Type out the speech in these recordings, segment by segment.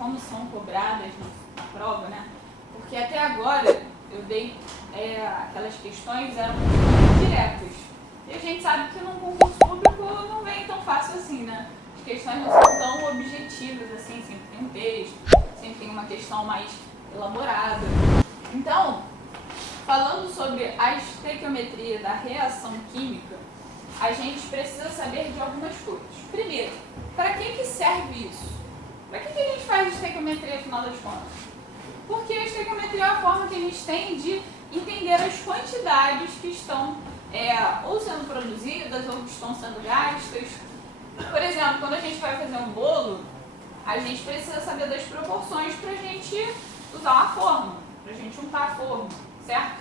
como são cobradas na prova, né? Porque até agora eu dei aquelas questões eram diretas. E a gente sabe que num concurso público não vem tão fácil assim, né? As questões não são tão objetivas assim, sempre tem um texto, sempre tem uma questão mais elaborada. Então, falando sobre a estequiometria da reação química, a gente precisa saber de algumas coisas. Primeiro, para que serve isso? Para que a gente faz estequiometria, afinal das contas? Porque a estequiometria é a forma que a gente tem de entender as quantidades que estão ou sendo produzidas ou que estão sendo gastas. Por exemplo, quando a gente vai fazer um bolo, a gente precisa saber das proporções para a gente usar uma forma, para a gente untar a forma, certo?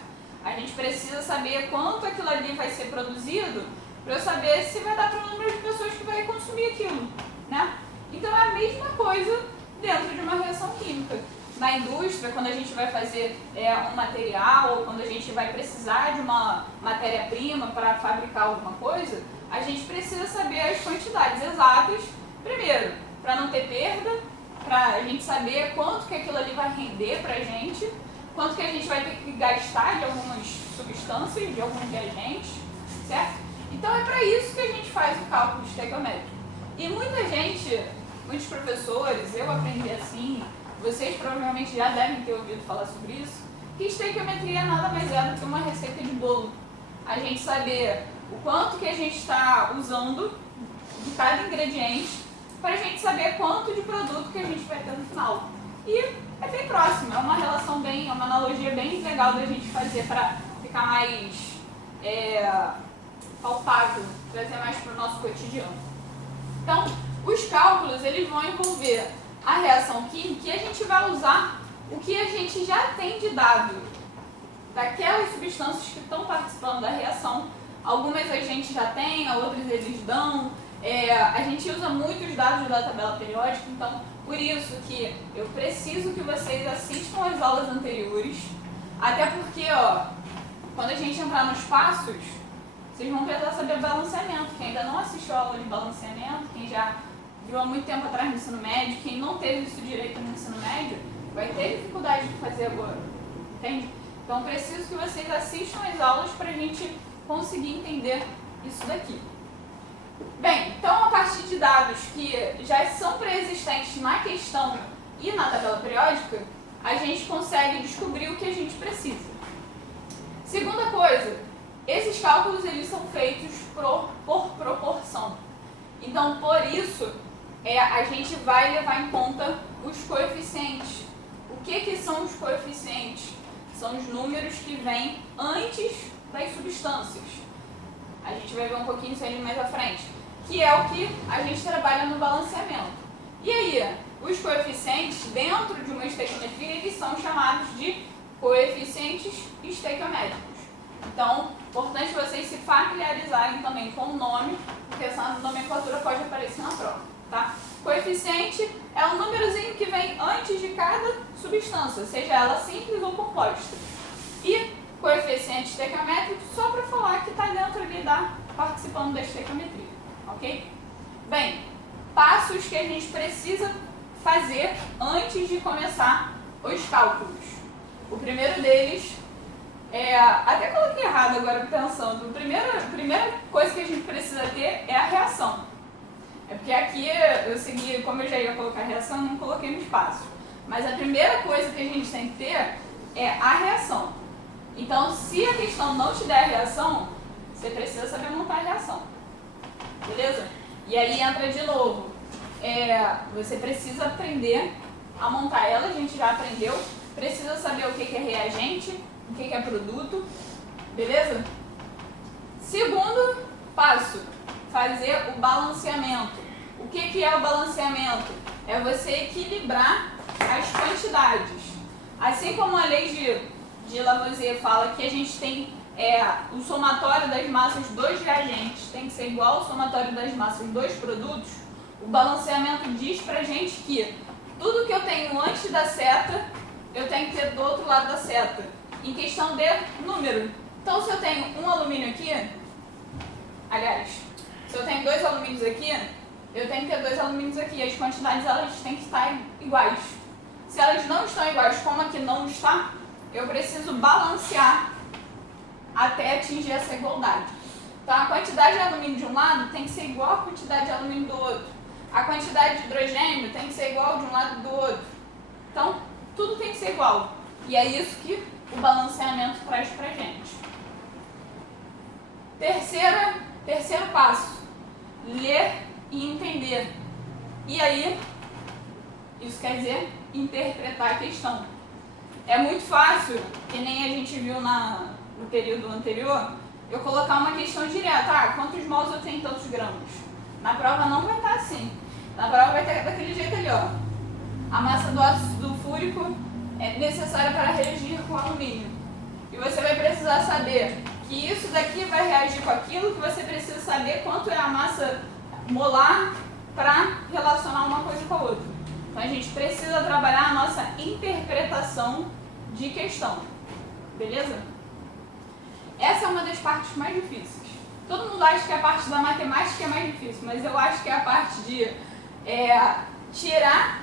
A gente precisa saber quanto aquilo ali vai ser produzido para eu saber se vai dar para o número de pessoas que vai consumir aquilo, né? Então é a mesma coisa dentro de uma reação química. Na indústria, quando a gente vai fazer um material ou quando a gente vai precisar de uma matéria-prima para fabricar alguma coisa, a gente precisa saber as quantidades exatas, primeiro, para não ter perda, para a gente saber quanto que aquilo ali vai render para a gente, quanto que a gente vai ter que gastar de algumas substâncias, de alguns reagentes, certo? Então é para isso que a gente faz o cálculo estequiométrico. E muita gente, muitos professores, eu aprendi assim, vocês provavelmente já devem ter ouvido falar sobre isso, que estequiometria nada mais é do que uma receita de bolo. A gente saber o quanto que a gente está usando de cada ingrediente para a gente saber quanto de produto que a gente vai ter no final. E é bem próximo, é uma relação é uma analogia bem legal da gente fazer para ficar mais palpável, trazer mais para o nosso cotidiano. Então, os cálculos eles vão envolver a reação química e a gente vai usar o que a gente já tem de dado daquelas substâncias que estão participando da reação. Algumas a gente já tem, outras eles dão. A gente usa muitos dados da tabela periódica, então por isso que eu preciso que vocês assistam às aulas anteriores, até porque quando a gente entrar nos passos, vocês vão precisar saber balanceamento. Quem ainda não assistiu a aula de balanceamento, quem já viu há muito tempo atrás no ensino médio, quem não teve isso direito no ensino médio, vai ter dificuldade de fazer agora, entende? Então preciso que vocês assistam às aulas para a gente conseguir entender isso daqui. Bem, então a partir de dados que já são pré-existentes na questão e na tabela periódica, a gente consegue descobrir o que a gente precisa. Segunda coisa, esses cálculos eles são feitos por proporção. Então, por isso, a gente vai levar em conta os coeficientes. O que são os coeficientes? São os números que vêm antes das substâncias. A gente vai ver um pouquinho isso ali mais à frente, que é o que a gente trabalha no balanceamento. E aí, os coeficientes dentro de uma estequiometria, eles são chamados de coeficientes estequiométricos. Então, importante vocês se familiarizarem também com o nome, porque essa nomenclatura pode aparecer na prova, tá? Coeficiente é um númerozinho que vem antes de cada substância, seja ela simples ou composta. E coeficiente estequiométrico só para falar que está dentro ali participando da estequiometria, ok? Bem, passos que a gente precisa fazer antes de começar os cálculos. O primeiro deles até coloquei errado agora pensando, a primeira coisa que a gente precisa ter é a reação. É porque aqui eu segui, como eu já ia colocar a reação, não coloquei no espaço. Mas a primeira coisa que a gente tem que ter é a reação. Então, se a questão não te der a reação, você precisa saber montar a reação. Beleza? E aí entra de novo. Você precisa aprender a montar ela, a gente já aprendeu. Precisa saber o que é reagente, o que é produto. Beleza? Segundo passo, fazer o balanceamento. O que é o balanceamento? É você equilibrar as quantidades. Assim como a lei de Lavoisier fala que a gente tem o somatório das massas dos reagentes tem que ser igual ao somatório das massas dos produtos, o balanceamento diz pra gente que tudo que eu tenho antes da seta, eu tenho que ter do outro lado da seta, em questão de número. Então, se eu tenho um alumínio aqui, aliás, se eu tenho 2 alumínios aqui, eu tenho que ter 2 alumínios aqui. As quantidades elas têm que estar iguais. Se elas não estão iguais, como aqui não está, eu preciso balancear até atingir essa igualdade. Então, a quantidade de alumínio de um lado tem que ser igual à quantidade de alumínio do outro. A quantidade de hidrogênio tem que ser igual de um lado e do outro. Então, tudo tem que ser igual. E é isso que o balanceamento traz pra gente. Terceiro passo. Ler e entender. E aí, isso quer dizer interpretar a questão. É muito fácil, que nem a gente viu no período anterior, eu colocar uma questão direta. Quantos mols eu tenho em tantos gramas? Na prova não vai estar assim. Na prova vai ter daquele jeito ali, ó. A massa do ácido sulfúrico é necessária para reagir com alumínio. E você vai precisar saber que isso daqui vai reagir com aquilo, que você precisa saber quanto é a massa molar para relacionar uma coisa com a outra. Então a gente precisa trabalhar a nossa interpretação de questão. Beleza? Essa é uma das partes mais difíceis. Todo mundo acha que a parte da matemática é mais difícil, mas eu acho que é a parte de tirar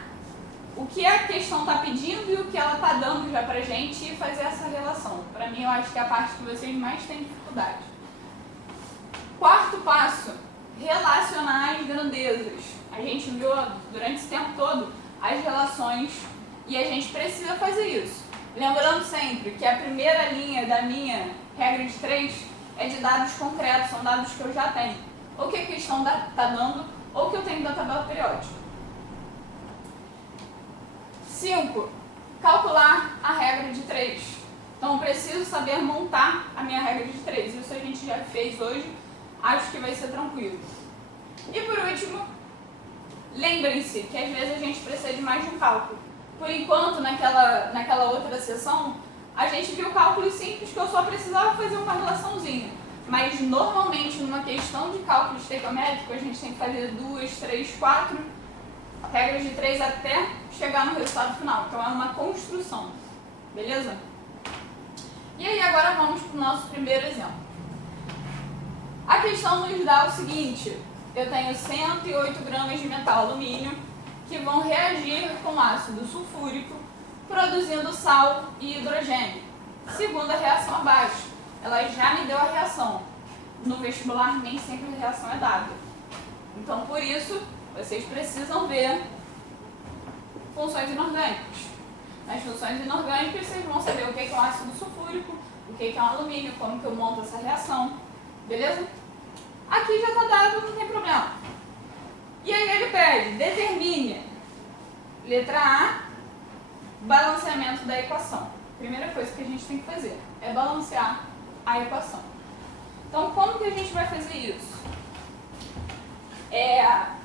o que a questão está pedindo e o que ela está dando já pra gente e fazer essa relação. Para mim, eu acho que é a parte que vocês mais têm dificuldade. Quarto passo, relacionar as grandezas. A gente viu durante esse tempo todo as relações e a gente precisa fazer isso. Lembrando sempre que a primeira linha da minha regra de 3 é de dados concretos, são dados que eu já tenho. Ou que a questão está dando, ou que eu tenho da tabela periódica. 5. Calcular a regra de 3. Então eu preciso saber montar a minha regra de 3. Isso a gente já fez hoje, acho que vai ser tranquilo. E por último, lembrem-se que às vezes a gente precisa de mais de um cálculo. Por enquanto, naquela outra sessão, a gente viu cálculos simples que eu só precisava fazer uma relaçãozinha. Mas normalmente numa questão de cálculo estequiométrico, a gente tem que fazer 2, 3, 4 regras de 3 até chegar no resultado final. Então é uma construção. Beleza? E aí agora vamos para o nosso primeiro exemplo. A questão nos dá o seguinte: eu tenho 108 gramas de metal alumínio que vão reagir com ácido sulfúrico, produzindo sal e hidrogênio. Segunda reação abaixo. Ela já me deu a reação. No vestibular nem sempre a reação é dada. Então por isso, vocês precisam ver funções inorgânicas. Nas funções inorgânicas vocês vão saber o que é um ácido sulfúrico, o que é um alumínio, como que eu monto essa reação. Beleza? Aqui já está dado, não tem problema. E aí ele pede, determine, letra A, balanceamento da equação. Primeira coisa que a gente tem que fazer é balancear a equação. Então, como que a gente vai fazer isso?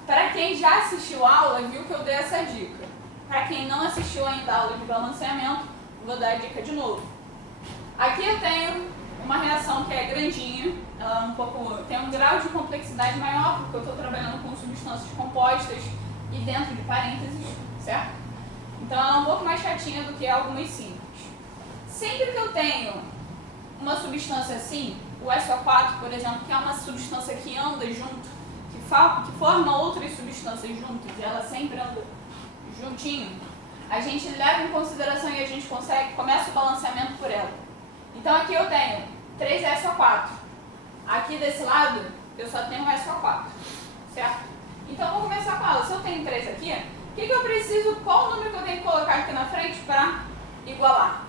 Para quem já assistiu a aula, viu que eu dei essa dica. Para quem não assistiu ainda a aula de balanceamento, vou dar a dica de novo. Aqui eu tenho uma reação que é grandinha, ela tem um grau de complexidade maior, porque eu estou trabalhando com substâncias compostas e dentro de parênteses, certo? Então ela é um pouco mais chatinha do que algumas simples. Sempre que eu tenho uma substância assim, o SO4, por exemplo, que é uma substância que anda junto, que forma outras substâncias juntas, e ela sempre anda juntinho, a gente leva em consideração e a gente começa o balanceamento por ela. Então aqui eu tenho 3 SO4. Aqui desse lado, eu só tenho SO4, certo? Então eu vou começar com ela. Se eu tenho 3 aqui, o que eu preciso, qual o número que eu tenho que colocar aqui na frente para igualar?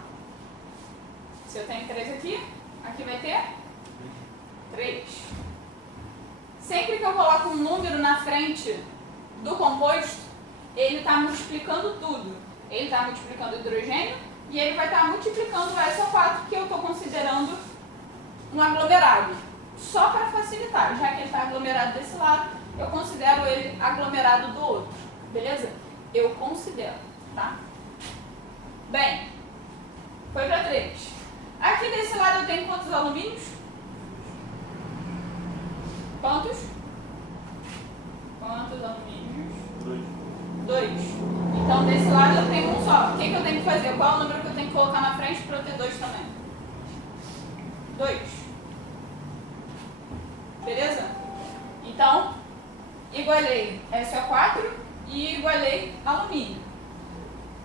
Se eu tenho 3 aqui vai ter 3. Sempre que eu coloco um número na frente do composto, ele está multiplicando tudo. Ele está multiplicando o hidrogênio e ele vai estar multiplicando o SO4, que eu estou considerando um aglomerado. Só para facilitar, já que ele está aglomerado desse lado, eu considero ele aglomerado do outro. Beleza? Eu considero, tá? Bem, foi para 3. Aqui desse lado eu tenho quantos alumínios? Quantos? Quantos alumínios? 2. Então desse lado eu tenho um só. O que eu tenho que fazer? Qual é o número que eu tenho que colocar na frente para eu ter 2 também? 2. Beleza? Então, igualei SO4 e igualei alumínio.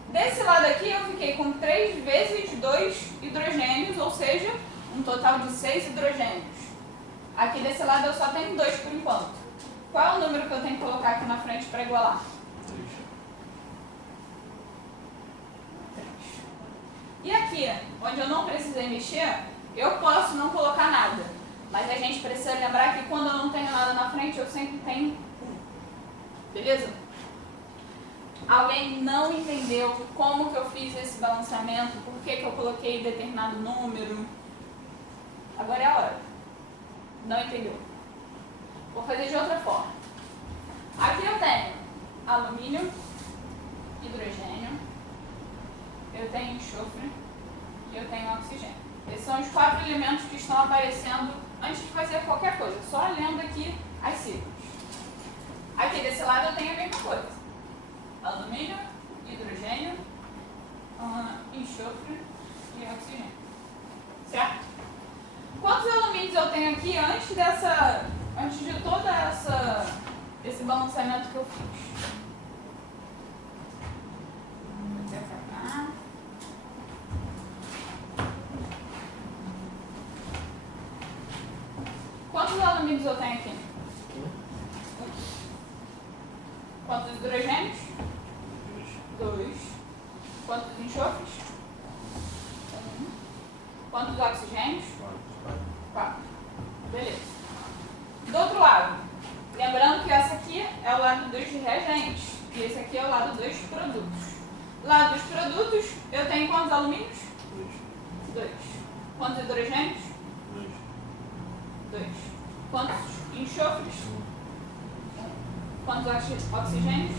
Desse lado aqui eu fiquei com 3 vezes 2 hidrogênios, ou seja, um total de 6 hidrogênios. Aqui desse lado eu só tenho 2 por enquanto. Qual é o número que eu tenho que colocar aqui na frente para igualar? 3. E aqui, onde eu não precisei mexer, eu posso não colocar nada. Mas a gente precisa lembrar que quando eu não tenho nada na frente, eu sempre tenho 1. Beleza? Alguém não entendeu como que eu fiz esse balanceamento? Por que eu coloquei determinado número? Agora é a hora. Não entendeu? Vou fazer de outra forma. Aqui eu tenho alumínio, hidrogênio, eu tenho enxofre e eu tenho oxigênio. Esses são os 4 elementos que estão aparecendo antes de fazer qualquer coisa. Só lendo aqui as siglas. Aqui desse lado eu tenho a mesma coisa. Alumínio, hidrogênio, enxofre e oxigênio. Certo? Quantos alumínios eu tenho aqui antes de todo esse balanceamento que eu fiz? Quantos alumínios eu tenho aqui? Quantos hidrogênios? 2. Quantos enxofres? 1. Quantos oxigênios? 4. Beleza. Do outro lado, lembrando que essa aqui é o lado dos reagentes e esse aqui é o lado dos produtos. Lado dos produtos, eu tenho quantos alumínios? 2. Quantos hidrogênios? 2. Quantos enxofres? 1. Quantos oxigênios?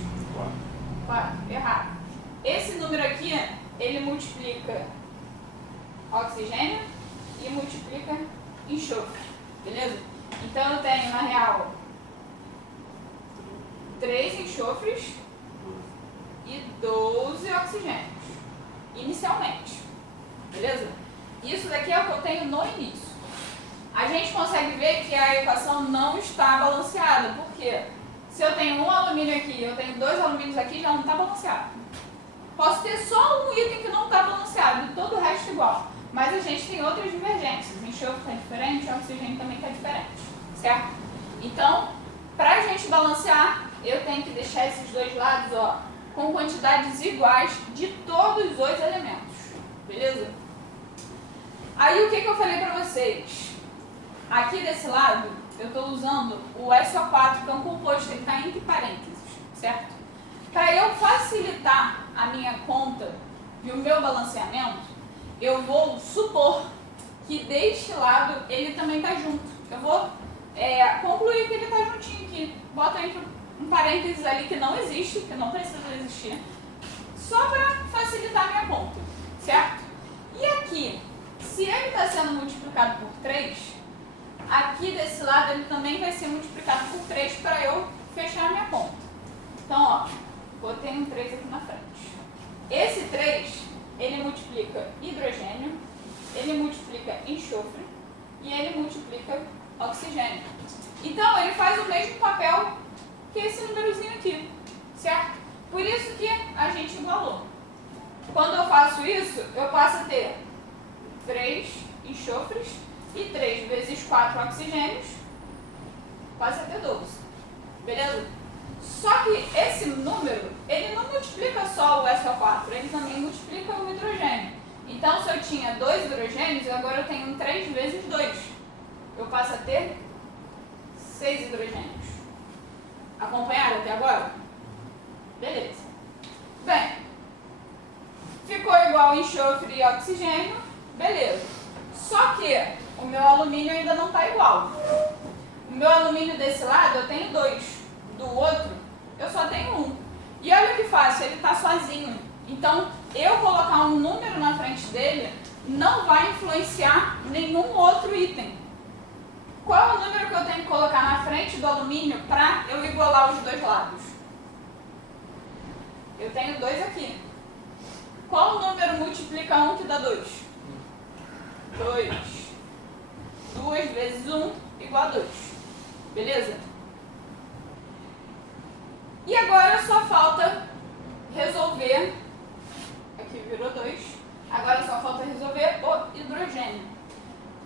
4. Errado. Esse número aqui, ele multiplica oxigênio e multiplica enxofre. Beleza? Então eu tenho, na real, 3 enxofres e 12 oxigênios. Inicialmente. Beleza? Isso daqui é o que eu tenho no início. A gente consegue ver que a equação não está balanceada. Por quê? Se eu tenho um alumínio aqui e eu tenho 2 alumínios aqui, já não está balanceado. Posso ter só um item que não está balanceado e todo o resto igual. Mas a gente tem outras divergências. O enxofre está diferente, o oxigênio também está diferente. Certo? Então, para a gente balancear, eu tenho que deixar esses dois lados com quantidades iguais de todos os elementos. Beleza? Aí o que eu falei para vocês? Aqui desse lado, eu estou usando o SO4, que é um composto, ele está entre parênteses, certo? Para eu facilitar a minha conta e o meu balanceamento, eu vou supor que deste lado ele também está junto. Eu vou concluir que ele está juntinho aqui. Bota entre um parênteses ali que não existe, que não precisa existir, só para facilitar a minha conta, certo? E aqui, se ele está sendo multiplicado por 3, aqui desse lado ele também vai ser multiplicado por 3 para eu fechar a minha conta. Então, botei um 3 aqui na frente. Esse 3, ele multiplica hidrogênio, ele multiplica enxofre e ele multiplica oxigênio. Então, ele faz o mesmo papel que esse númerozinho aqui, certo? Por isso que a gente igualou. Quando eu faço isso, eu passo a ter 3 enxofres e 3 vezes 4 oxigênios, passa a ter 12. Beleza? Só que esse número, ele não multiplica só o SO4, ele também multiplica o hidrogênio. Então, se eu tinha 2 hidrogênios, agora eu tenho 3 vezes 2. Eu passo a ter 6 hidrogênios. Acompanharam até agora? Beleza. Bem, ficou igual enxofre e oxigênio, beleza. Só que o meu alumínio ainda não está igual. O meu alumínio desse lado eu tenho 2, do outro eu só tenho 1. E olha que fácil, ele está sozinho. Então, eu colocar um número na frente dele não vai influenciar nenhum outro item. Qual é o número que eu tenho que colocar na frente do alumínio para eu igualar os dois lados? Eu tenho 2 aqui. Qual número multiplica 1 que dá 2? 2. 2 vezes 1 igual a 2. Beleza? E agora só falta resolver, aqui virou 2, agora só falta resolver o hidrogênio.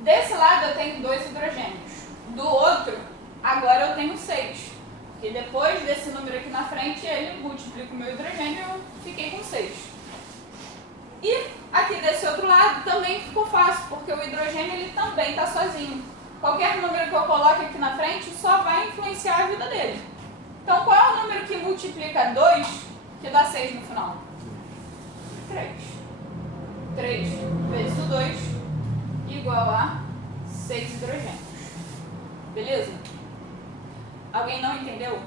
Desse lado eu tenho 2 hidrogênios, do outro agora eu tenho 6, porque depois desse número aqui na frente ele multiplica o meu hidrogênio e eu fiquei com 6. E aqui desse outro lado também ficou fácil, porque o hidrogênio ele também está sozinho. Qualquer número que eu coloque aqui na frente só vai influenciar a vida dele. Então, qual é o número que multiplica 2, que dá 6 no final? 3. 3 vezes o 2 igual a 6 hidrogênios. Beleza? Alguém não entendeu?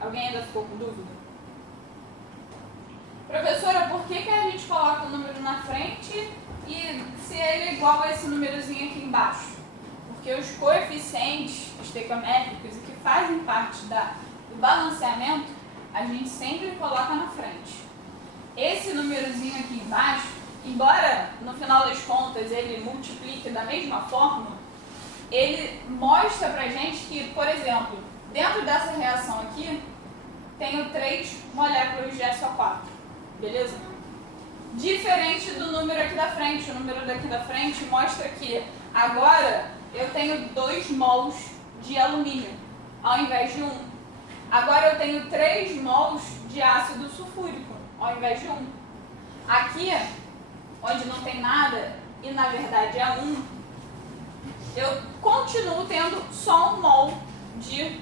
Alguém ainda ficou com dúvida? Professora, por que a gente coloca o número na frente e se ele é igual a esse númerozinho aqui embaixo? Porque os coeficientes estequiométricos e que fazem parte do balanceamento, a gente sempre coloca na frente. Esse númerozinho aqui embaixo, embora no final das contas ele multiplique da mesma forma, ele mostra pra gente que, por exemplo, dentro dessa reação aqui, tenho 3 moléculas de SO4, beleza? Diferente do número aqui da frente, o número daqui da frente mostra que agora eu tenho 2 mols de alumínio, ao invés de 1. Agora eu tenho 3 mols de ácido sulfúrico, ao invés de 1. Aqui, onde não tem nada, e na verdade é 1, eu continuo tendo só 1 mol de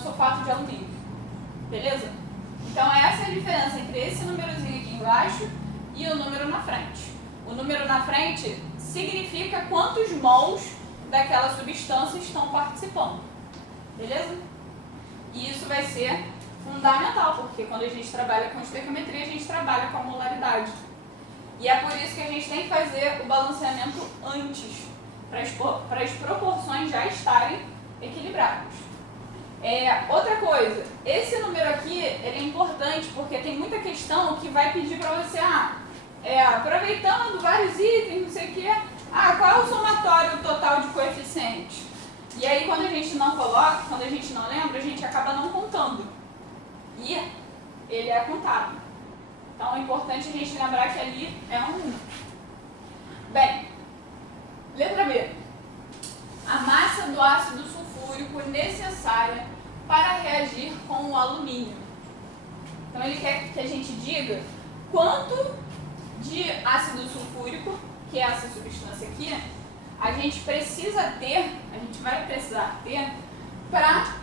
sulfato de alumínio. Beleza? Então essa é a diferença entre esse númerozinho aqui embaixo e o número na frente. O número na frente significa quantos mols daquela substância estão participando. Beleza? E isso vai ser fundamental, porque quando a gente trabalha com estequiometria, a gente trabalha com a molaridade. E é por isso que a gente tem que fazer o balanceamento antes, para as proporções já estarem equilibradas. Outra coisa, esse número aqui ele é importante porque tem muita questão que vai pedir para você, aproveitando vários itens, não sei o quê, qual é o somatório total de coeficientes? E aí quando a gente não coloca, quando a gente não lembra, a gente acaba não contando. E ele é contado. Então é importante a gente lembrar que ali é um número. Bem, letra B. A massa do ácido sulfúrico necessária para reagir com o alumínio. Então ele quer que a gente diga quanto de ácido sulfúrico, que é essa substância aqui, a gente vai precisar ter para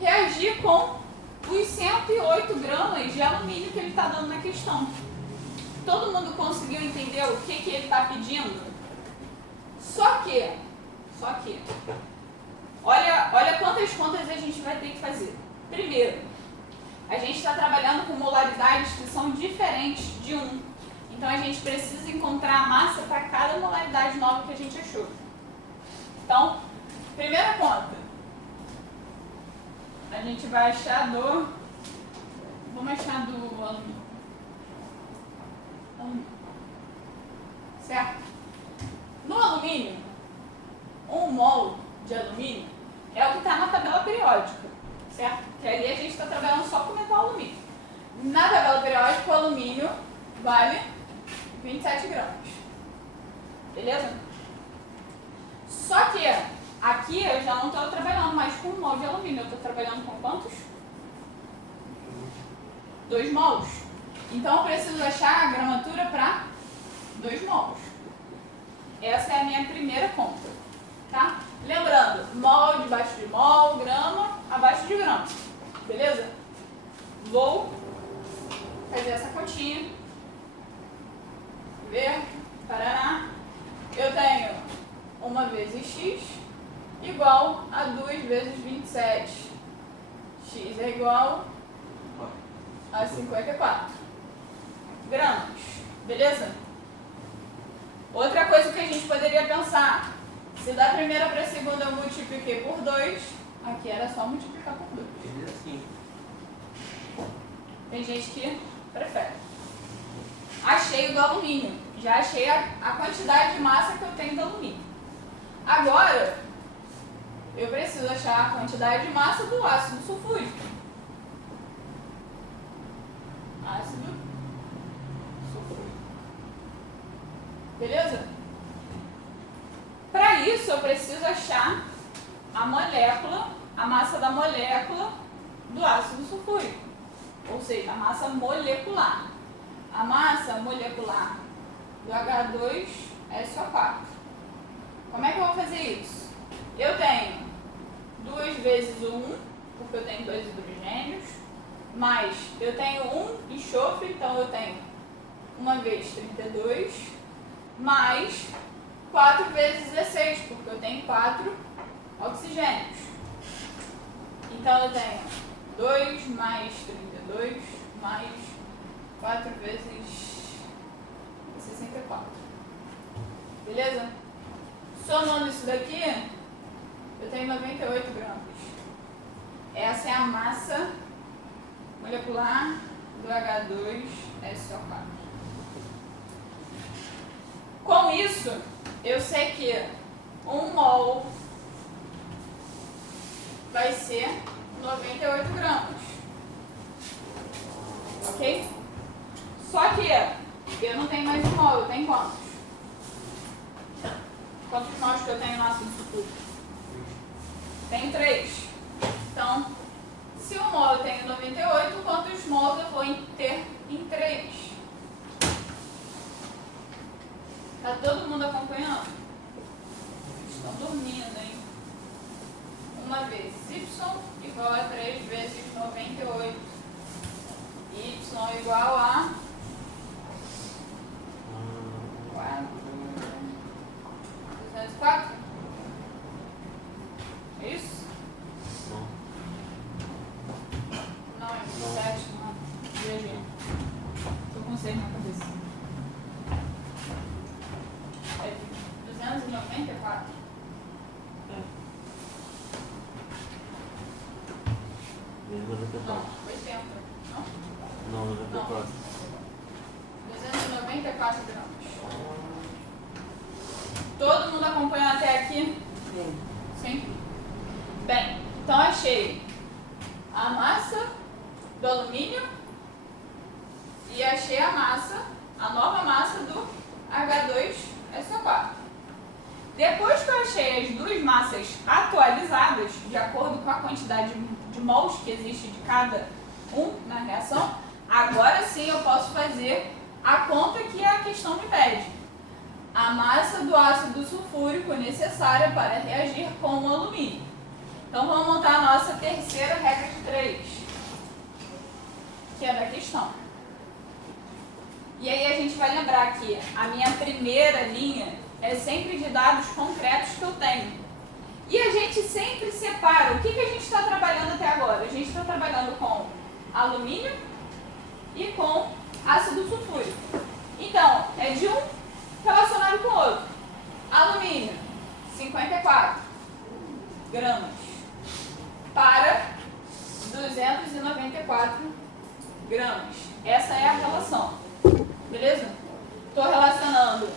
reagir com os 108 gramas de alumínio que ele está dando na questão. Todo mundo conseguiu entender o que ele está pedindo? Só que, olha quantas contas a gente vai ter que fazer. Primeiro, a gente está trabalhando com molaridades que são diferentes de 1. Então a gente precisa encontrar a massa para cada molaridade nova que a gente achou. Então, primeira conta. A gente vai achar vamos achar do alumínio. Certo? No alumínio, 1 mol de alumínio é o que está na tabela periódica, certo? Que ali a gente está trabalhando só com metal alumínio. Na tabela periódica, o alumínio vale 27 gramas. Beleza? Só que aqui eu já não estou trabalhando mais com 1 mol de alumínio, eu estou trabalhando com quantos? 2 mols. Então eu preciso achar a gramatura para 2 mols. Essa é a minha primeira conta, tá? Lembrando, mol debaixo de mol, grama abaixo de grama. Beleza? Vou fazer essa continha. Ver, parará. Eu tenho 1 vezes x igual a 2 vezes 27. X é igual a 54 gramas. Beleza? Outra coisa que a gente poderia pensar, se da primeira para a segunda eu multipliquei por 2, aqui era só multiplicar por 2. Tem gente que prefere. Achei o do alumínio. Já achei a quantidade de massa que eu tenho do alumínio. Agora, eu preciso achar a quantidade de massa do ácido sulfúrico. Ácido sulfúrico. Beleza? Para isso, eu preciso achar a molécula, a massa da molécula do ácido sulfúrico. Ou seja, a massa molecular. A massa molecular do H2SO4. Como é que eu vou fazer isso? Eu tenho 2 vezes o 1, porque eu tenho 2 hidrogênios, mais eu tenho 1 enxofre, então eu tenho 1 vezes 32, mais 4 vezes 16, porque eu tenho 4 oxigênios. Então eu tenho 2 mais 32, mais 4 vezes 64. Beleza? Somando isso daqui, eu tenho 98 gramas. Essa é a massa molecular do H2SO4. Com isso, eu sei que 1 mol vai ser 98 gramas. Ok? Só que eu não tenho mais 1 mol, eu tenho quantos? Quantos mols que eu tenho no ácido sulfúrico? Tenho 3. Então, se 1 mol eu tenho 98, quantos mols eu vou ter em 3? Tá todo mundo acompanhando? Estão dormindo, hein? 1 vezes y igual a 3 vezes 98. Y igual a 204? É isso? Não, é 27, não. Viajei. Tô com 6 na cabeça. É 294? Não, 80. Não? Não, 94. 294 gramas. Todo mundo acompanhou até aqui? Sim. Sim? Bem, então achei a massa do alumínio e achei a massa, a nova massa do H2SO4. Depois que eu achei as duas massas atualizadas, de acordo com a quantidade de mols que existe de cada um na reação, agora sim eu posso fazer a conta que a questão me pede. A massa do ácido sulfúrico necessária para reagir com o alumínio. Então vamos montar a nossa terceira regra de 3, que é da questão. E aí a gente vai lembrar que a minha primeira linha é sempre de dados concretos que eu tenho. E a gente sempre separa. O que a gente está trabalhando até agora? A gente está trabalhando com alumínio e com ácido sulfúrico. Então, é de um relacionado com o outro. Alumínio, 54 gramas para 294 gramas. Essa é a relação. Beleza? Estou relacionando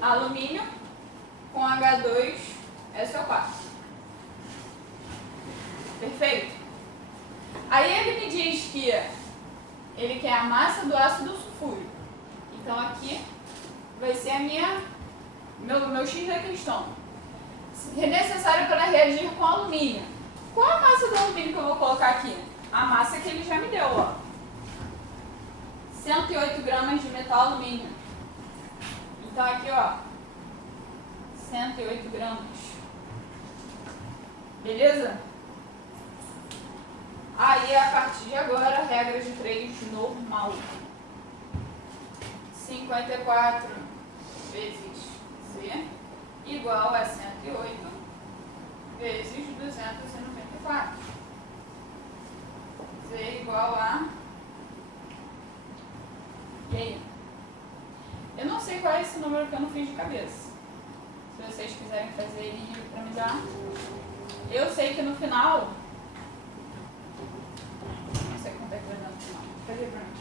alumínio com H2SO4. Perfeito? Aí ele me diz que ele quer a massa do ácido sulfúrico. Então aqui vai ser a meu X da questão. É necessário para reagir com alumínio. Qual a massa do alumínio que eu vou colocar aqui? A massa que ele já me deu, ó. 108 gramas de metal alumínio. Então aqui, ó, 108 gramas. Beleza? Aí, a partir de agora, regra de 3 normal. 54 vezes Z igual a 108 vezes 294. Z igual a... E aí? Eu não sei qual é esse número que eu não fiz de cabeça. Se vocês quiserem fazer aí pra me dar. Eu sei que no final... Não sei quanto é que vai dar no final. Fazer pra mim.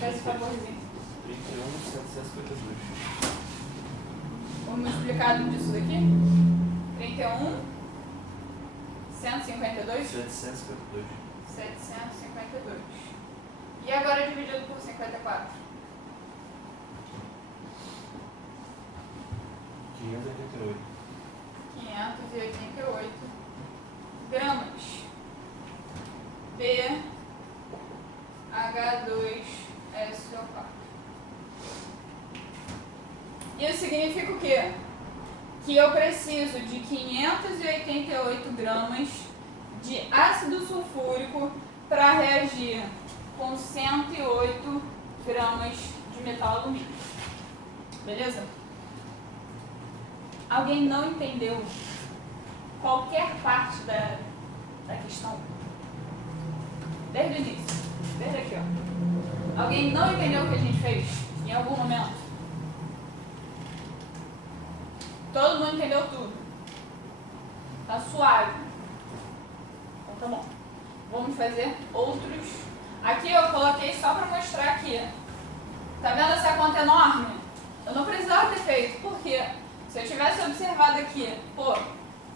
Faz esse favorzinho. 31.752. Vamos explicar disso daqui? 31 152? 752. 752. E agora dividido por 54? 588. 588 gramas. BH2SO4. Isso significa o quê? Que eu preciso de 588 gramas de ácido sulfúrico para reagir com 108 gramas de metal alumínio. Beleza? Alguém não entendeu qualquer parte da questão? Desde o início. Desde aqui, ó. Alguém não entendeu o que a gente fez em algum momento? Todo mundo entendeu tudo. Tá suave. Então tá bom. Vamos fazer outros. Aqui eu coloquei só para mostrar aqui. Tá vendo essa conta enorme? Eu não precisava ter feito. Por quê? Se eu tivesse observado aqui, pô,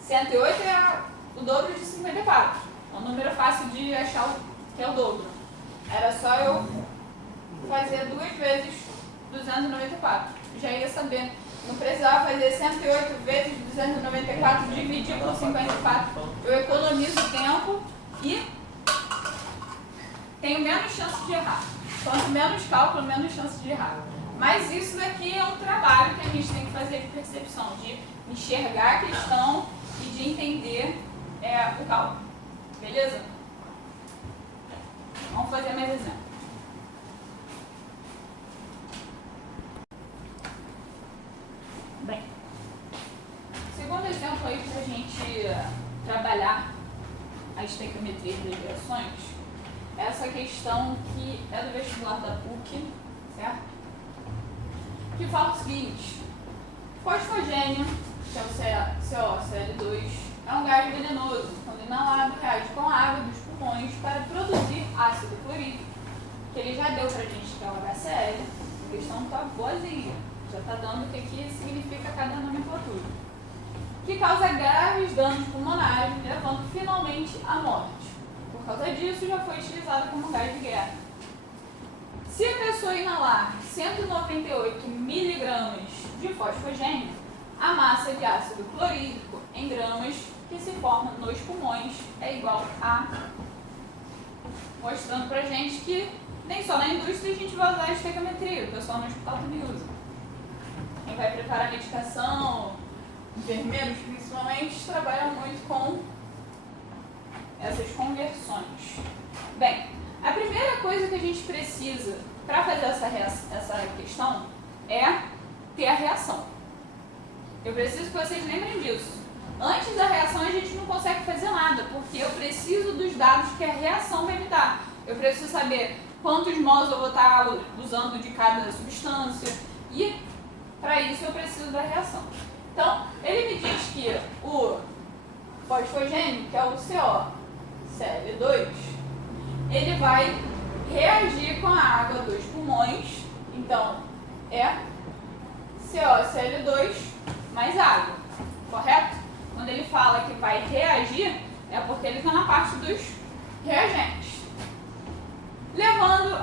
108 é o dobro de 54. É um número fácil de achar que é o dobro. Era só eu fazer 2 vezes 294. Já ia saber. Não precisava fazer 108 vezes 294 dividir por 54. Eu economizo tempo e tenho menos chance de errar. Quanto menos cálculo, menos chance de errar. Mas isso daqui é um trabalho que a gente tem que fazer de percepção, de enxergar a questão e de entender o cálculo. Beleza? Vamos fazer mais exemplo. Bem, segundo exemplo aí para a gente trabalhar a estequiometria das reações, essa questão que é do vestibular da PUC, certo? Que fala o seguinte: fosfogênio, que é o COCl2, é um gás venenoso. Quando inalado, reage com a água dos pulmões para produzir ácido clorídrico, que ele já deu pra gente que é o HCl. A questão tá boazinha, já tá dando o que aqui significa cada nomenclatura. Que causa graves danos pulmonares, levando finalmente à morte. Por causa disso, já foi utilizado como gás de guerra. Se a pessoa inalar 198 miligramas de fosfogênio, a massa de ácido clorídrico em gramas que se forma nos pulmões é igual a... Mostrando pra gente que nem só na indústria a gente vai usar a estequiometria, o pessoal no hospital também usa. Quem vai preparar medicação, enfermeiros principalmente, trabalham muito com essas conversões. Bem, a primeira coisa que a gente precisa para fazer essa questão é ter a reação. Eu preciso que vocês lembrem disso. Antes da reação a gente não consegue fazer nada, porque eu preciso dos dados que a reação vai me dar. Eu preciso saber quantos mols eu vou estar usando de cada substância e para isso eu preciso da reação. Então, ele me diz que o fosfogênio, que é o COCl2, ele vai reagir com a água dos pulmões. Então, é COCl2 mais água, correto? Quando ele fala que vai reagir, é porque ele está na parte dos reagentes. Levando,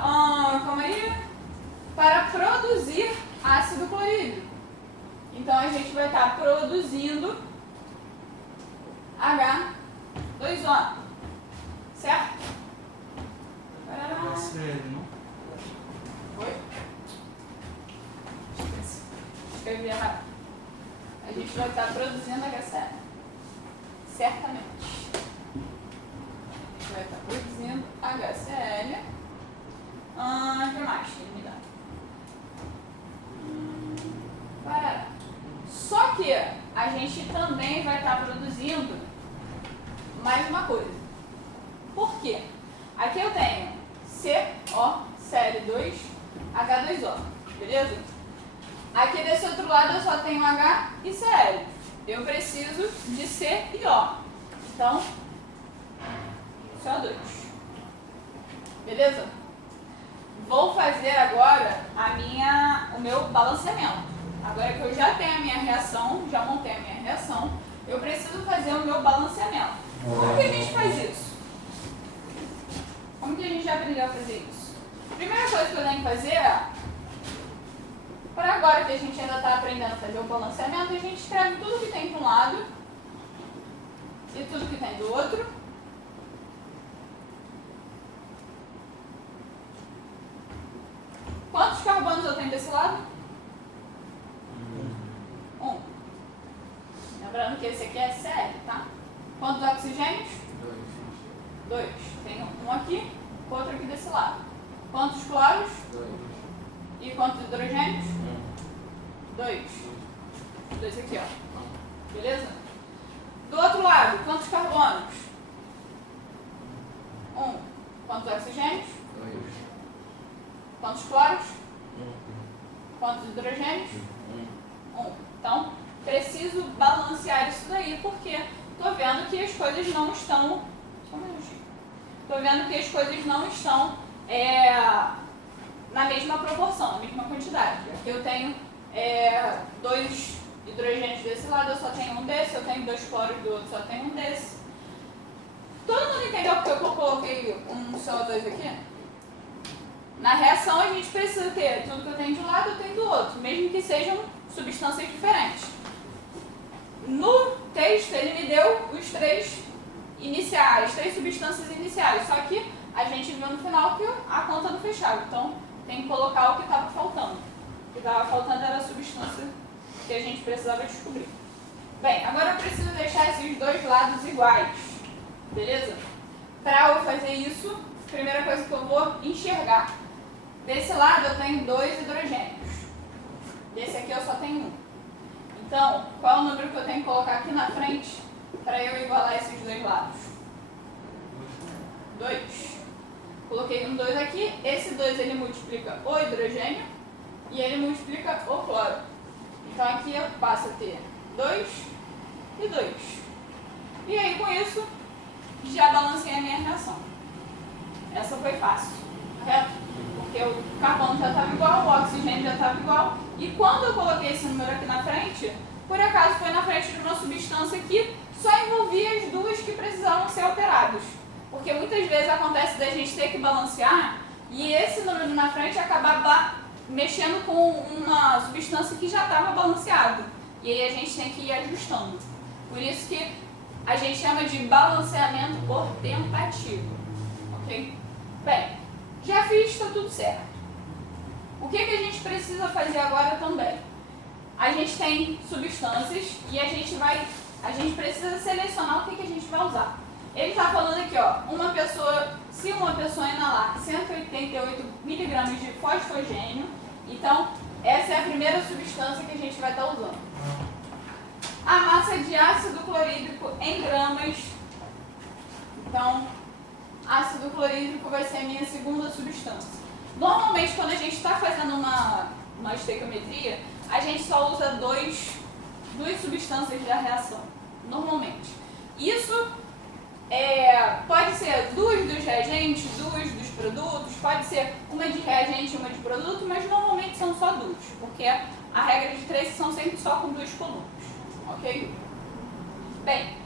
para produzir ácido clorídrico. Então, a gente vai estar produzindo H2O, certo? HCl, não? Oi? Escrevi errado. A gente vai estar produzindo HCl. Certamente. A gente vai estar produzindo HCl. O que mais que ele me dá? Parará. Só que a gente também vai estar produzindo mais uma coisa. Por quê? Aqui eu tenho COCl2, H2O, beleza? Aqui desse outro lado eu só tenho H e Cl. Eu preciso de C e O. Então, CO2. Beleza? Vou fazer agora o meu balanceamento. Agora que eu já tenho a minha reação, já montei a minha reação, eu preciso fazer fazer o meu balanceamento. Como que a gente faz isso? Como que a gente já aprendeu a fazer isso? A primeira coisa que eu tenho que fazer é, para agora que a gente ainda está aprendendo a fazer o balanceamento, a gente escreve tudo que tem de um lado e tudo que tem do outro. Quantos carbonos eu tenho desse lado? 1. Lembrando que esse aqui é Cl, tá? Quantos oxigênios? 2. Tem um aqui, outro aqui desse lado. Quantos cloros? 2. E quantos hidrogênios? 2. 2 aqui, ó. Beleza? Do outro lado, quantos carbonos? 1. Quantos oxigênios? 2. Quantos cloros? Quantos hidrogênios? 1. Então, preciso balancear isso daí, porque estou vendo que as coisas não estão... Só um minutinho. Estou vendo que as coisas não estão na mesma proporção, na mesma quantidade. Aqui eu tenho 2 hidrogênios desse lado, eu só tenho um desse, eu tenho 2 cloros do outro, só tenho um desse. Todo mundo entendeu porque eu coloquei um CO2 aqui? Na reação a gente precisa ter tudo que eu tenho de um lado, eu tenho do outro, mesmo que sejam substâncias diferentes. No texto ele me deu os 3 iniciais, 3 substâncias iniciais, só que a gente viu no final que a conta não fechava, então tem que colocar o que estava faltando. O que estava faltando era a substância que a gente precisava descobrir. Bem, agora eu preciso deixar esses dois lados iguais, beleza? Para eu fazer isso, a primeira coisa que eu vou enxergar. Desse lado eu tenho 2 hidrogênios, desse aqui eu só tenho 1. Então, qual é o número que eu tenho que colocar aqui na frente para eu igualar esses dois lados? 2. Coloquei um 2 aqui, esse 2 ele multiplica o hidrogênio e ele multiplica o cloro. Então aqui eu passo a ter 2 e 2. E aí com isso, já balancei a minha reação. Essa foi fácil, correto? Porque o carbono já estava igual, o oxigênio já estava igual. E quando eu coloquei esse número aqui na frente, por acaso foi na frente de uma substância que só envolvia as duas que precisavam ser alteradas. Porque muitas vezes acontece da gente ter que balancear e esse número na frente acabar mexendo com uma substância que já estava balanceada. E aí a gente tem que ir ajustando. Por isso que a gente chama de balanceamento por tentativa. Ok? Bem, já fiz, está tudo certo. O que a gente precisa fazer agora também? A gente tem substâncias e a gente precisa selecionar o que a gente vai usar. Ele está falando aqui, ó, se uma pessoa inalar 188 miligramas de fosfogênio, então essa é a primeira substância que a gente vai estar usando. A massa de ácido clorídrico em gramas, então ácido clorídrico vai ser a minha segunda substância. Normalmente quando a gente está fazendo uma estequiometria, a gente só usa duas substâncias da reação, normalmente. Isso pode ser 2 dos reagentes, 2 dos produtos, pode ser uma de reagente e uma de produto, mas normalmente são só 2, porque a regra de 3 são sempre só com 2 colunas, ok? Bem,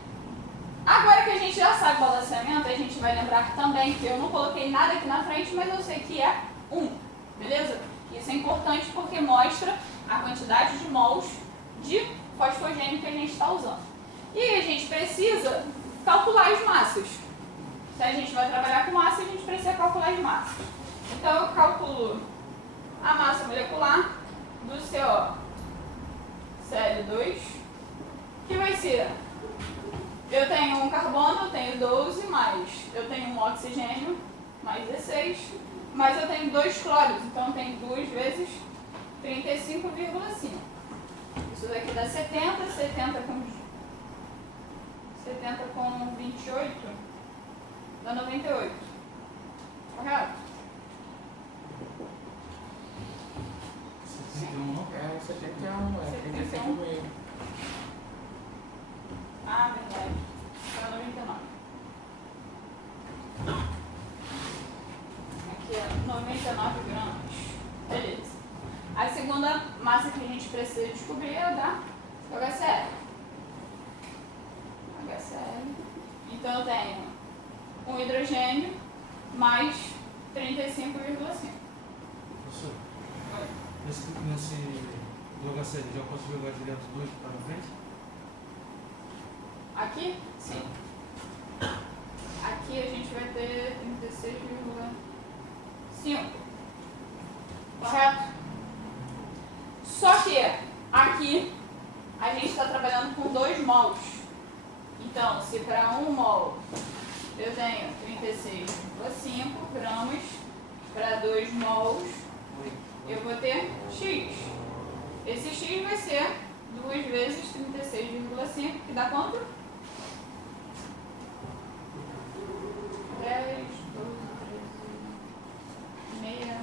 agora que a gente já sabe o balanceamento, a gente vai lembrar também que eu não coloquei nada aqui na frente, mas eu sei que é 1, beleza? Isso é importante porque mostra a quantidade de mols de fosfogênio que a gente está usando. E a gente precisa calcular as massas. Se a gente vai trabalhar com massa, a gente precisa calcular as massas. Então eu calculo a massa molecular do CO Cl2, que vai ser, eu tenho um carbono, eu tenho 12, mais eu tenho um oxigênio, mais 16, mas eu tenho 2 cloros, então eu tenho 2 vezes 35,5. Isso daqui dá 70, 70 com 28, dá 98. Correto? 61. É 71, é 35 mil. Ah, verdade. Era 99. Aqui é 99 gramas. Beleza. A segunda massa que a gente precisa descobrir é a da HCl. hidrogênio mais 35,5. Professor, nesse do HCl, já posso jogar direto 2 para frente? Aqui? Sim. Aqui a gente vai ter 36,5. Correto? Só que aqui a gente está trabalhando com 2 mols. Então, se para 1 mol eu tenho 36,5 gramas, para 2 mols eu vou ter X. Esse X vai ser 2 vezes 36,5, que dá quanto? 10, 12, 13, meia,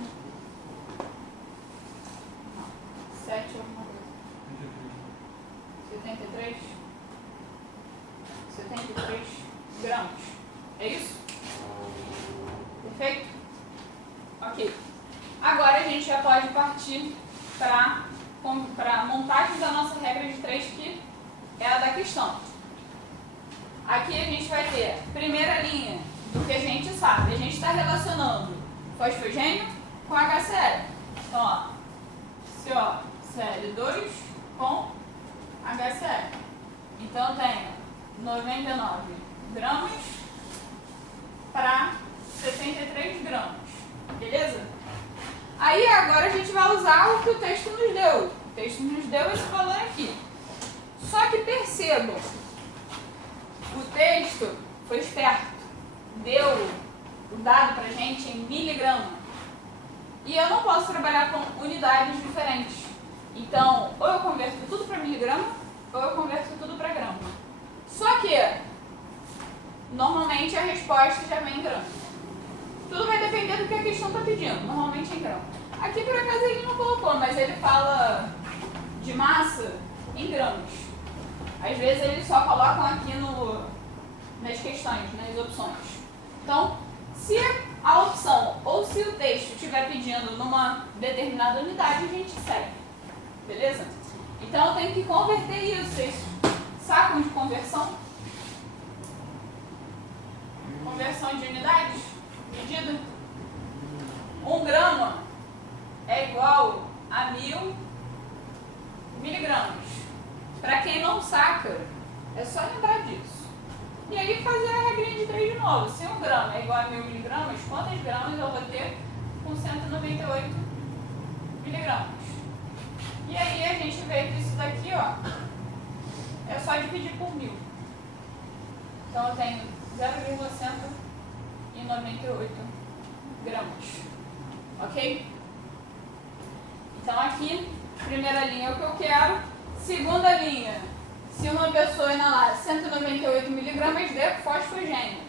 7 alguma coisa. 73? 73 gramas. É isso? Perfeito? Ok. Agora a gente já pode partir para a montagem da nossa regra de 3, que é a da questão. Aqui a gente vai ter primeira linha do que a gente sabe. A gente está relacionando fosfogênio com HCl. Então, ó, COCl2 com HCl. Então, eu tenho 99 gramas para 73 gramas. Beleza? Aí, agora a gente vai usar o que o texto nos deu. O texto nos deu esse valor aqui. Só que percebam, o texto foi esperto. Deu o dado para a gente em miligrama. E eu não posso trabalhar com unidades diferentes. Então, ou eu converto tudo para miligrama, ou eu converto tudo para grama. Só que, normalmente, a resposta já vem em grama. Tudo vai depender do que a questão está pedindo, normalmente em grama. Aqui, por acaso, ele não colocou, mas ele fala de massa em gramas. Às vezes, eles só colocam aqui nas questões, nas opções. Então, se a opção ou se o texto estiver pedindo numa determinada unidade, a gente segue. Beleza? Então, eu tenho que converter isso. Vocês sacam de conversão? Conversão de unidades? Medida? 1 grama é igual a 1000 miligramas. Para quem não saca, é só lembrar disso. E aí fazer a regrinha de 3 de novo. Se 1 grama é igual a 1000 miligramas, quantas gramas eu vou ter com 198 miligramas? E aí a gente vê que isso daqui, ó, é só dividir por 1000. Então eu tenho 0,198 gramas. Ok? Então aqui, primeira linha é o que eu quero. Segunda linha, se uma pessoa inalar 198 miligramas de fosfogênio,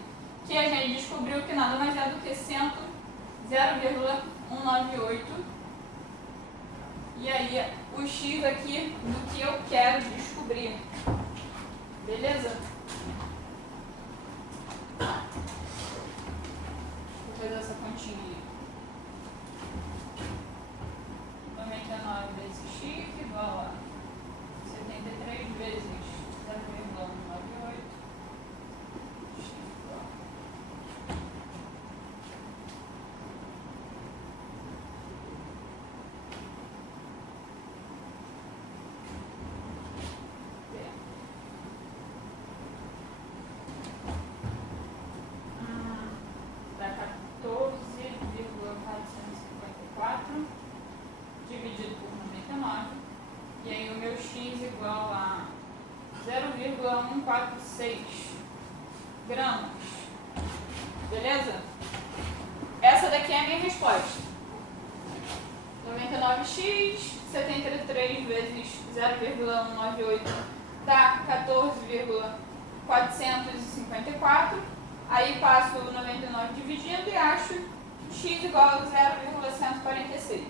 que a gente descobriu que nada mais é do que 0,198. E aí, o X aqui do que eu quero descobrir. Beleza? Vou fazer essa continha. 99 vezes X igual a 73 vezes 0,198. X igual a dá 14,454 dividido por 99. E aí o meu X igual a 0,146 gramas. Beleza? Essa daqui é a minha resposta. 99x, 73 vezes 0,198 dá 14,454. Aí passo o 99 dividindo e acho x igual a 0,146.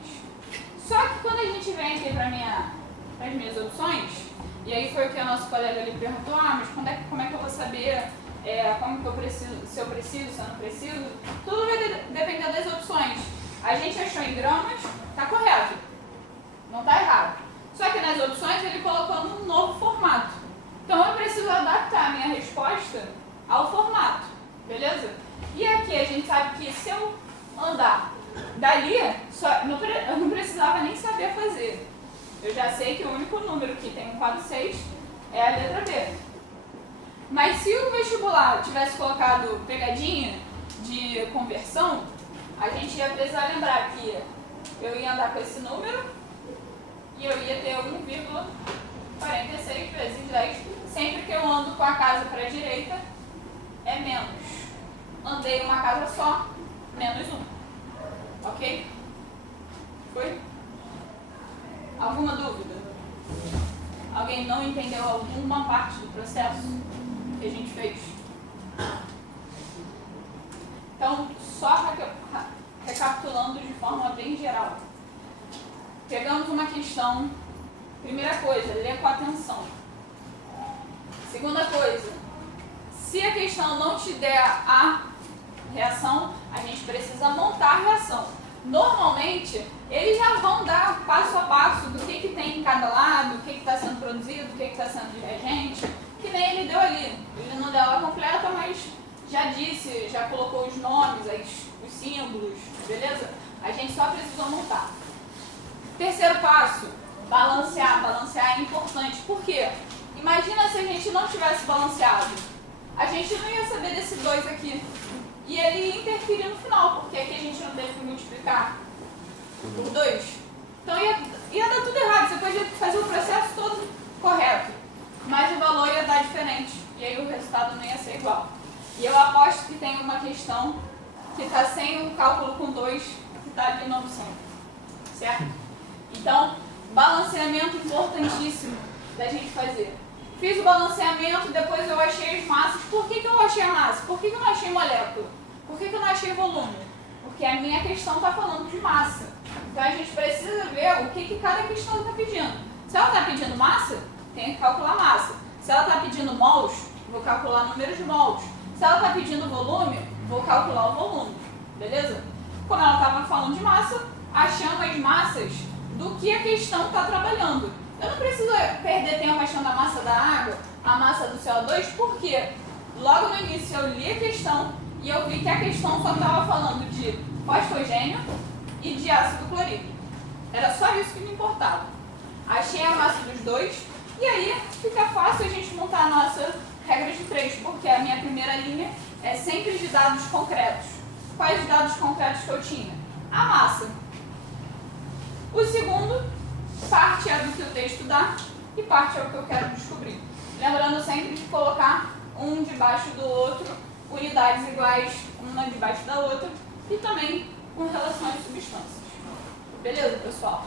Só que quando a gente vem aqui para as minhas opções, e aí foi o que o nosso colega ali perguntou, mas como é que eu vou saber como que eu preciso, se eu preciso, se eu não preciso? Tudo vai depender das opções. A gente achou em gramas, tá correto, não tá errado. Só que nas opções ele colocou num novo formato. Então eu preciso adaptar a minha resposta ao formato, beleza? E aqui a gente sabe que se eu andar dali, eu não precisava nem saber fazer. Eu já sei que o único número que tem um quadro 6 é a letra B. Mas se o vestibular tivesse colocado pegadinha de conversão, a gente ia precisar lembrar que eu ia andar com esse número e eu ia ter 1,46 vezes 10. Sempre que eu ando com a casa para a direita, é menos. Andei uma casa só, menos 1. Ok? Foi? Alguma dúvida? Alguém não entendeu alguma parte do processo que a gente fez? Então, só recapitulando de forma bem geral. Pegamos uma questão. Primeira coisa, lê com atenção. Segunda coisa, se a questão não te der a reação, a gente precisa montar a reação. Normalmente, eles já vão dar passo a passo do que tem em cada lado, o que está sendo produzido, o que está sendo de reagente, que nem ele deu ali. Ele não deu ela completa, mas já disse, já colocou os nomes, os símbolos, beleza? A gente só precisou montar. Terceiro passo, balancear. Balancear é importante. Por quê? Imagina se a gente não tivesse balanceado. A gente não ia saber desse 2 aqui. E ele ia interferir no final, porque aqui a gente não teve que multiplicar por 2. Então ia dar tudo errado. Você podia fazer o processo todo correto, mas o valor ia dar diferente. E aí o resultado não ia ser igual. E eu aposto que tem uma questão que está sem o cálculo com 2, que está ali na opção. Certo? Então, balanceamento importantíssimo da gente fazer. Fiz o balanceamento, depois eu achei as massas. Por que eu achei a massa? Por que eu não achei molécula? Por que eu não achei volume? Porque a minha questão está falando de massa. Então a gente precisa ver o que cada questão está pedindo. Se ela está pedindo massa, tem que calcular massa. Se ela está pedindo mols, vou calcular número de mols. Se ela está pedindo volume, vou calcular o volume. Beleza? Quando ela estava falando de massa, achamos as massas do que a questão está trabalhando. Eu não preciso perder tempo achando a massa da água, a massa do CO2, porque logo no início eu li a questão e eu vi que a questão só estava falando de fosfogênio e de ácido clorídrico. Era só isso que me importava. Achei a massa dos dois e aí fica fácil a gente montar a nossa regra de 3, porque a minha primeira linha é sempre de dados concretos. Quais dados concretos que eu tinha? A massa. O segundo, parte é do que o texto dá e parte é o que eu quero descobrir. Lembrando sempre de colocar um debaixo do outro, unidades iguais uma debaixo da outra e também com relação às substâncias. Beleza, pessoal?